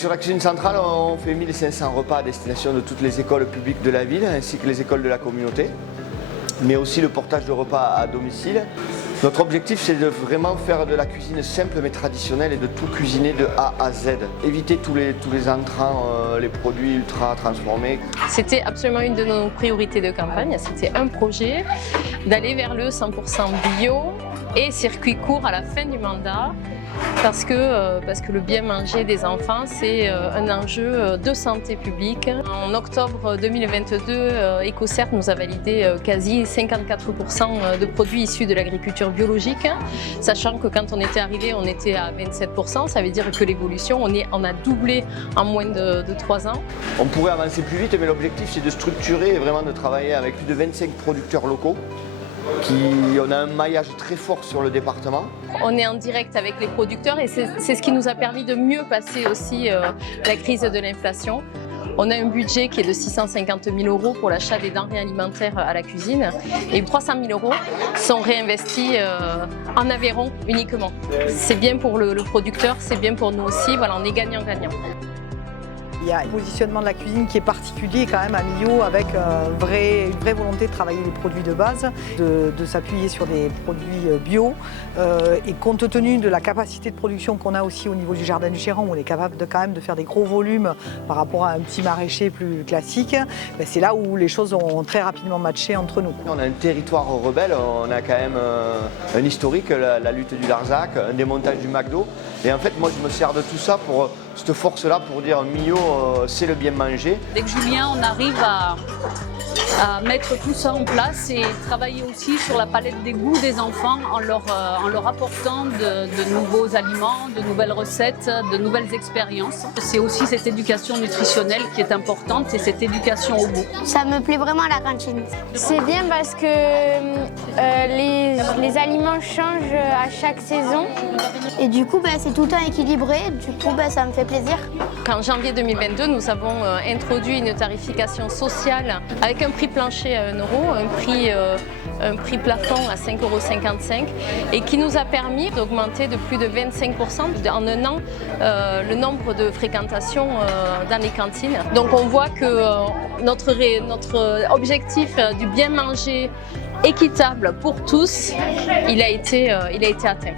Sur la cuisine centrale, on fait 1500 repas à destination de toutes les écoles publiques de la ville ainsi que les écoles de la communauté, mais aussi le portage de repas à domicile. Notre objectif, c'est de vraiment faire de la cuisine simple mais traditionnelle et de tout cuisiner de A à Z. Éviter tous les entrants, les produits ultra transformés. C'était absolument une de nos priorités de campagne. C'était un projet d'aller vers le 100% bio et circuit court à la fin du mandat. Parce que le bien manger des enfants, c'est un enjeu de santé publique. En octobre 2022, EcoCert nous a validé quasi 54% de produits issus de l'agriculture biologique, sachant que quand on était arrivé, on était à 27%. Ça veut dire que l'évolution, on a doublé en moins de 3 ans. On pourrait avancer plus vite, mais l'objectif, c'est de structurer et vraiment de travailler avec plus de 25 producteurs locaux. On a un maillage très fort sur le département. On est en direct avec les producteurs et c'est ce qui nous a permis de mieux passer aussi la crise de l'inflation. On a un budget qui est de 650 000 € pour l'achat des denrées alimentaires à la cuisine et 300 000 € sont réinvestis en Aveyron uniquement. C'est bien pour le producteur, c'est bien pour nous aussi, voilà, on est gagnant-gagnant. Il y a un positionnement de la cuisine qui est particulier quand même à Millau avec une vraie volonté de travailler les produits de base, de s'appuyer sur des produits bio et compte tenu de la capacité de production qu'on a aussi au niveau du jardin du Chéran où on est capable quand même de faire des gros volumes par rapport à un petit maraîcher plus classique, c'est là où les choses ont très rapidement matché entre nous. On a un territoire rebelle, on a quand même un historique, la lutte du Larzac, un démontage du McDo et en fait moi je me sers de tout ça pour cette force-là pour dire Millau, c'est le bien manger. Avec Julien, on arrive à mettre tout ça en place et travailler aussi sur la palette des goûts des enfants en leur apportant de nouveaux aliments, de nouvelles recettes, de nouvelles expériences. C'est aussi cette éducation nutritionnelle qui est importante, c'est cette éducation au goût. Ça me plaît vraiment la cantine. C'est bien parce que les aliments changent à chaque saison et du coup c'est tout le temps équilibré, du coup ça me fait plaisir. En janvier 2022, nous avons introduit une tarification sociale avec un prix plancher à 1 €, un prix plafond à 5,55 € et qui nous a permis d'augmenter de plus de 25% en un an le nombre de fréquentations dans les cantines. Donc on voit que notre objectif du bien manger équitable pour tous, il a été atteint.